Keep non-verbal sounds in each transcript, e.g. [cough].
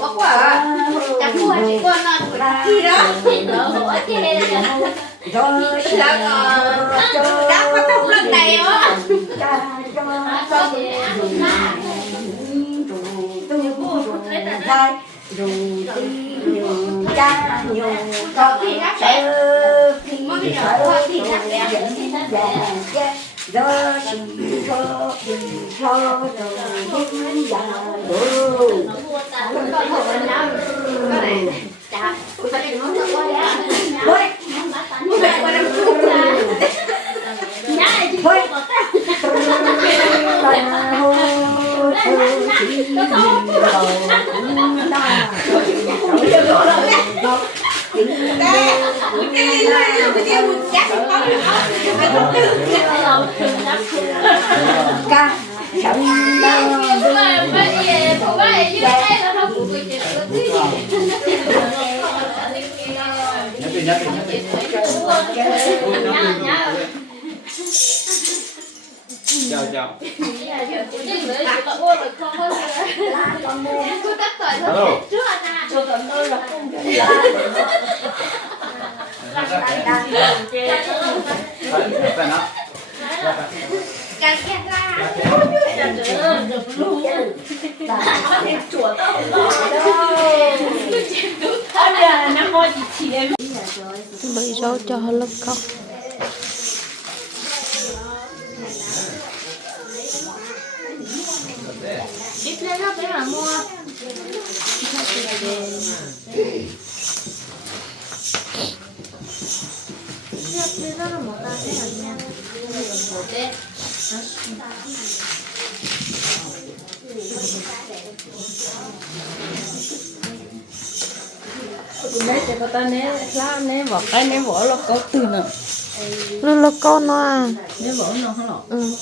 có quả chắc mua chỉ con gì đó là đã có trong lần này á có khi nó sẽ có khi nó có khi nó sẽ Giờ chỉ cho bình cho rồi những video hấp dẫn này chả tôi chào chào hello đã cái này là cái tiêu chắc có được cho hơi lấp cốc Ít lên đó phải mà mua. Lên đó là một ta sẽ là nha. Một đêm nè cho ta nè lá nè vỏ cái nè vỏ nó có từ nè nó là con nó à nè vỏ nó không lọ ừ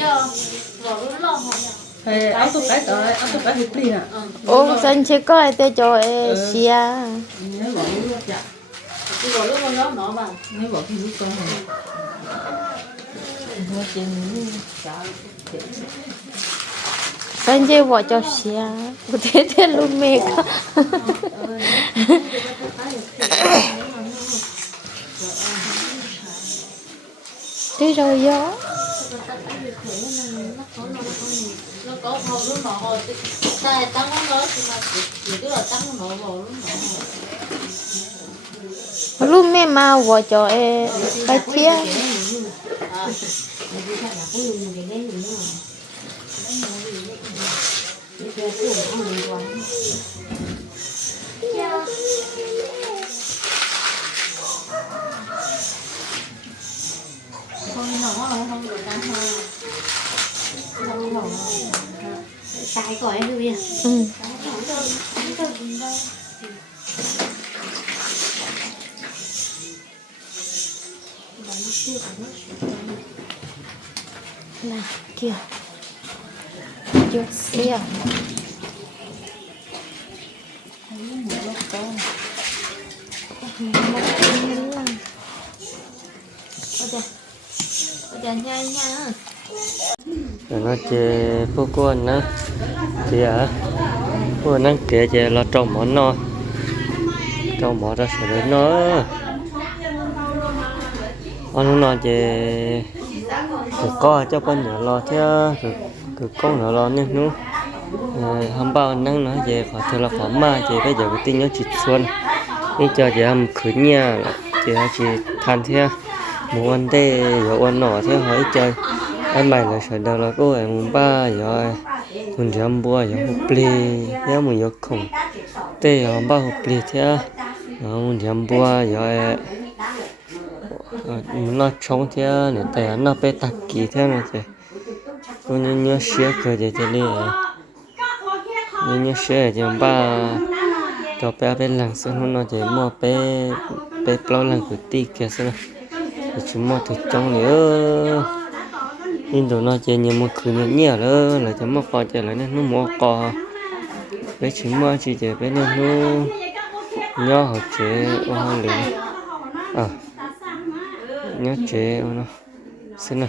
Giờ, nó áo tôi cái tới áo tôi cái thì pli nè ô xanh chưa có ai tê cho e xia nè vỏ nó dạ Cái vỏ lúc nó nó mà. nè vỏ thì lúc con này nó trên chả Xanh chơi thế thế luôn mẹ cả Thế rồi mà vào lúc nọ Luôn không không được ăn hơn không nó cái gọi em đi Ừ Là kia Chút xia à? nó chè phô quân nó chị à phô nó kia chè là trồng món nó trồng món ra sửa đến nó. Ông nó chè có cho con nhỏ lo theo cứ con nhỏ lo nên nó hôm bao nắng nó về khỏi thưa là phải mà chè bây giờ cái tin nhớ chị xuân. Đi cho chị làm khử nhà chè chỉ than theo muốn ăn tê rồi ôn nọ theo hỏi chơi. Anh mày là sợ đâu là cô em muốn ba rồi. Muốn chăm bua rồi hụt bì nhớ muốn nhớ khủng. Tê rồi ba hụt bì thế nó muốn chăm bua rồi. Ờ, muốn nó trống thế này tay nó bé tắc kỳ thế này chứ cô nhớ nhớ xé cơ để cho đi nhớ nhớ xé cho ba cho bé bên làng sơn nó chỉ mua bé bé bao làng của tì kia xem chúng mua từ trong nữa nhưng đồ nó chơi nhiều mua cứ nhiều nhiều nữa là chúng mua cò chơi lại nên nó mua cò bé chúng mua chỉ chơi nên nó nhỏ họ chế, ô hơn liền à nhỏ chế ô nó xin nào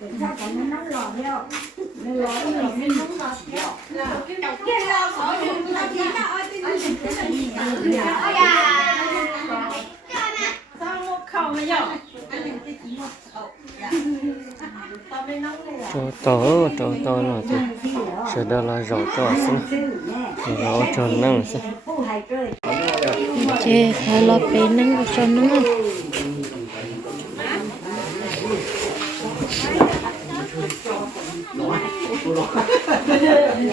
等下咱们弄老料，那老料没弄老料，见到老友那见到二弟弟真的一样。哎呀，咱们靠没有，俺们这几个走呀，咱们弄不了。走走走走了就，舍得了绕着是，绕着弄是。这还老白弄个小弄。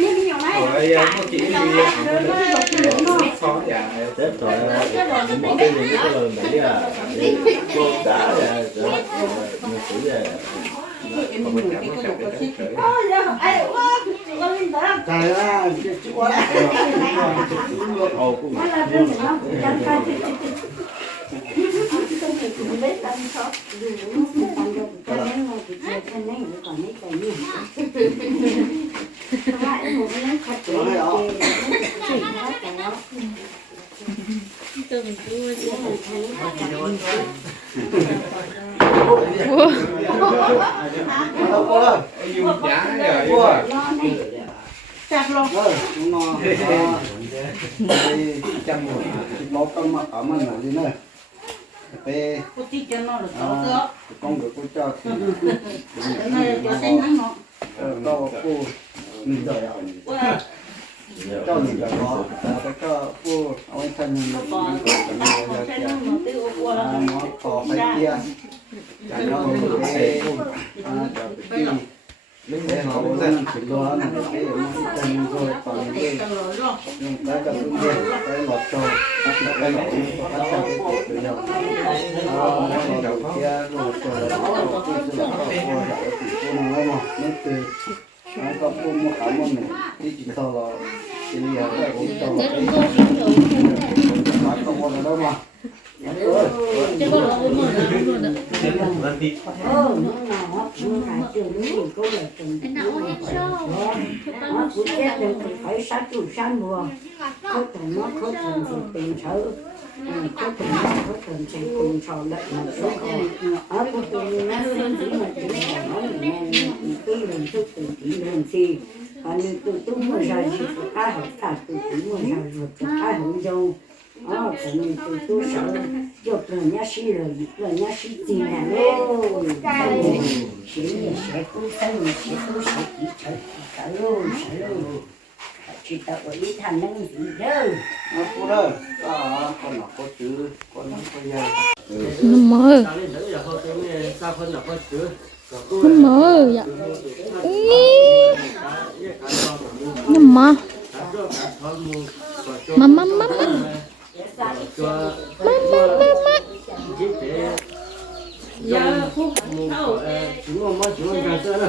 rồi có chỉ đi khó dạ tết rồi một cái những cái lời nghĩ là cô đã là một tuổi là Trời ơi, chú quá. Ồ, cũng. Hãy subscribe cho kênh Ghiền Mì Gõ Để không bỏ lỡ những video hấp dẫn เพราะว่าไอ้หมูมันขัดตัวเองสิ่งข้าวแต่เนาะตึงด้วยแล้วมันทะลุมาจากอินเดียจากลงเออน้องจังหวะลบกันมาอามันหน่อยดีเนอะไปกูตีจนนอนหรือเปล่าก็ต้องเดี๋ยวกูจะถึงนั่นเลยจะเส้นนั่งเนาะเออก็กู 你都要你，照你的说，这个不，我看你们你们怎么样？啊，我搞黑店，然后黑，啊，搞黑店。Bây giờ nó cũng dành chỉ lo là cái chân rồi còn cái nhưng cái cần cũng được cái lọt trâu cái cái lọt cái cái cái tự nhập đó là đầu kia lọt trâu đó là cái sự lọt trâu đó là cái sự nó nó từ chúng ta mua mua khảo mua đi chúng ta chỉ là chúng ta là cái mà không có đâu mà Hãy subscribe cho kênh Ghiền Mì Gõ Để không bỏ lỡ những video hấp dẫn còn tôi tôi mua ra gì ai học cả tôi tôi mua ra rồi ai học dâu à còn mình tôi tôi sợ cho tôi nhá sĩ rồi rồi nhá sĩ gì nè lô sẽ cũng sẽ sẽ cũng sẽ chỉ chỉ sợ lô sợ chỉ tạo ở đi thành năng gì đâu nó cô đó. À con nó có chữ con nó có dây nó mơ. Nó mơ dạ nó mơ mà mà mà mà mà mà mà mà Tại cái thế là dân lý giải nên đỡ chứ mà nó nó thì ra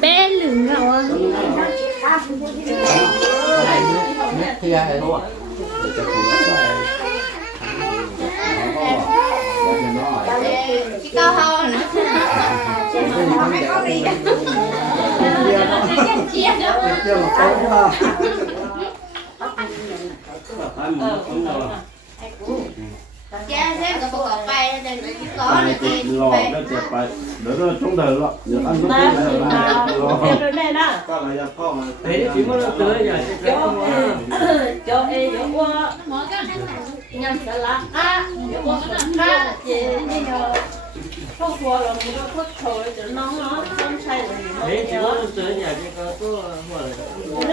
bé lửng rồi chị cao hơn nữa Hãy subscribe cho kênh Ghiền Mì Gõ Để không bỏ lỡ những video hấp dẫn 家先个不搞拜，那个搞那个老那个拜，那个中头了，有按中头了，老对对啦。干嘛要泡嘛？哎，什么都得呀，叫叫哎，有我，我干，你干啥啦？啊，有我。不过了，我们不愁了，就弄弄弄菜了。哎，这个是这家这个做过来的。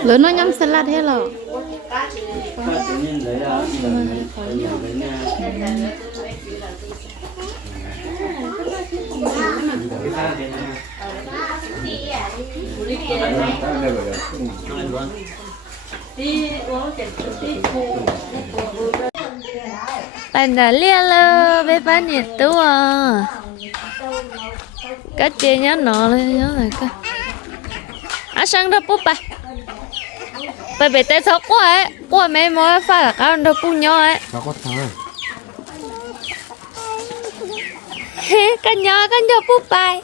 lớn nó nhắm sân lát rồi bạn đã lia lơ với bán nhiệt tú à. Cái chị nhớ nọ lên nhớ lại cơ à sang đó bút bà? Bà bị té thóc quá ấy. Quá mấy mối phải là cái đó bút nhau ấy. Nó có thằng cái nhỏ cái nhỏ bút bài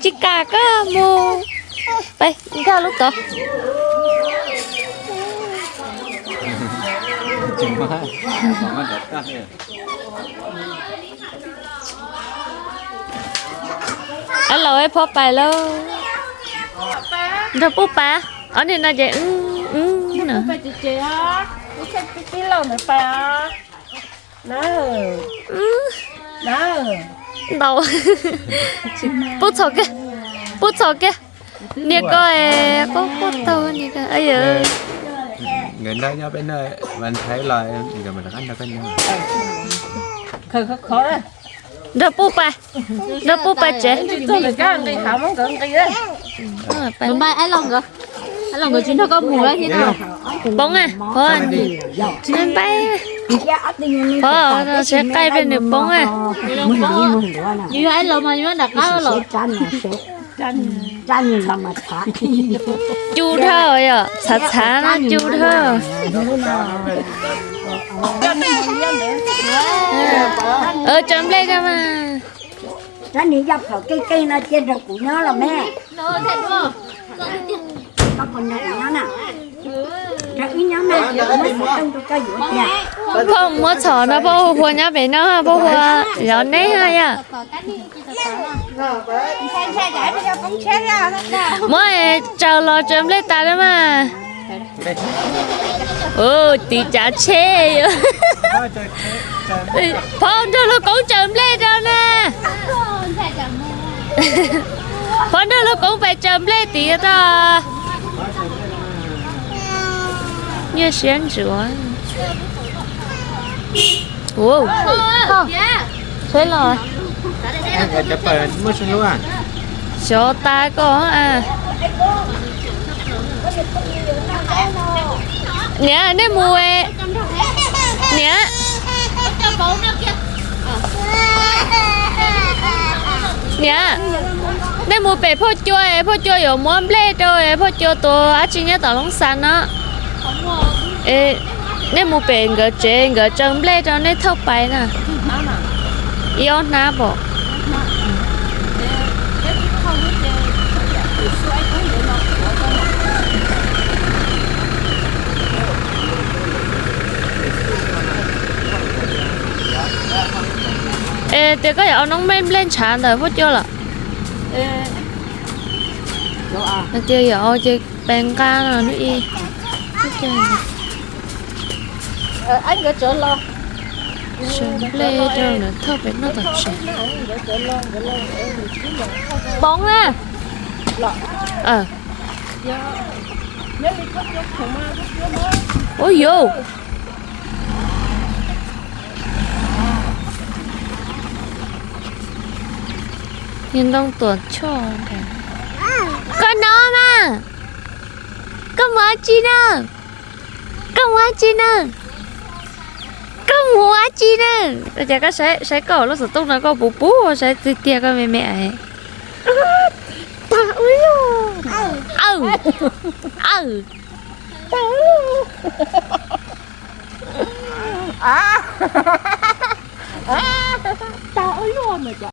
chỉ cả cái mù. Bay cái lúc đó chừng quá mà đợt ra đây alo ấy phô bài lô đâu phô bà ở đây là vậy ừ ừ nè. phô bà chị chị á. Chị chị chị chị lâu nữa bà đó đó đâu? Bút sổ kia bút sổ kia nè coi có bút tàu nè cái ơi người nơi nhau bên nơi mình thấy là giờ mình ăn được cái nhau khờ khờ khó đấy. Đó bút ba đó bút ba chế. Tôi phải cái đi khảo món cơm cái đấy. Đúng mai ai lòng cơ? Ai lòng cơ? Chính nó có mùa đấy thế nào? Bóng à có anh em bay có nó sẽ cay bên được bóng à. Như ai lòng mà như nó đặt cá lòng 짠이 남아 다 chu thơ rồi à xả xả nó chu thơ ờ chấm lên ra mà 짠이 잡혀 cây cây nó trên đầu của nó là mẹ nó thật không có con này nó nè ra ý nó mẹ giờ mới sẽ trong cho cái giữa nhà Không mua chó nó bao hoa nhá bé nó bao hoa gió nấy hay à mỗi chờ lo chấm lên ta đó mà. Ừ tí chả chê. Phong cho nó cũng chấm lên rồi nè phong cho nó cũng phải chấm lên tí đó như sáng rửa. Wow. Ờ. Thế rồi cho ta có à. Nè nè mua, nè. Nè. Nè bể phô chua phô chua 有 món lê rồi phô chua tôi á chỉ nhớ tao long san á ê mùa bể ngờ chế ngờ chân lê cho nè thâu bài nè yêu ná bộ ê tôi có ở nông men lên chán rồi phút chưa là nó chơi chơi bèn ca rồi nó y phút chưa anh có chỗ lo. Sớm lê rồi nữa thơ bé nó thật sự. bóng à ờ. Ôi vô nhìn đông tuần cho con nó mà con mua chi nè con mua chi nè con mua chi nè bây giờ có sẽ sẽ có lúc tung nó có bú bú hoặc sẽ tì tia con mẹ mẹ ấy. Ta ơi ừ. Ừ. Tao ơi luôn. [laughs] [laughs] Mà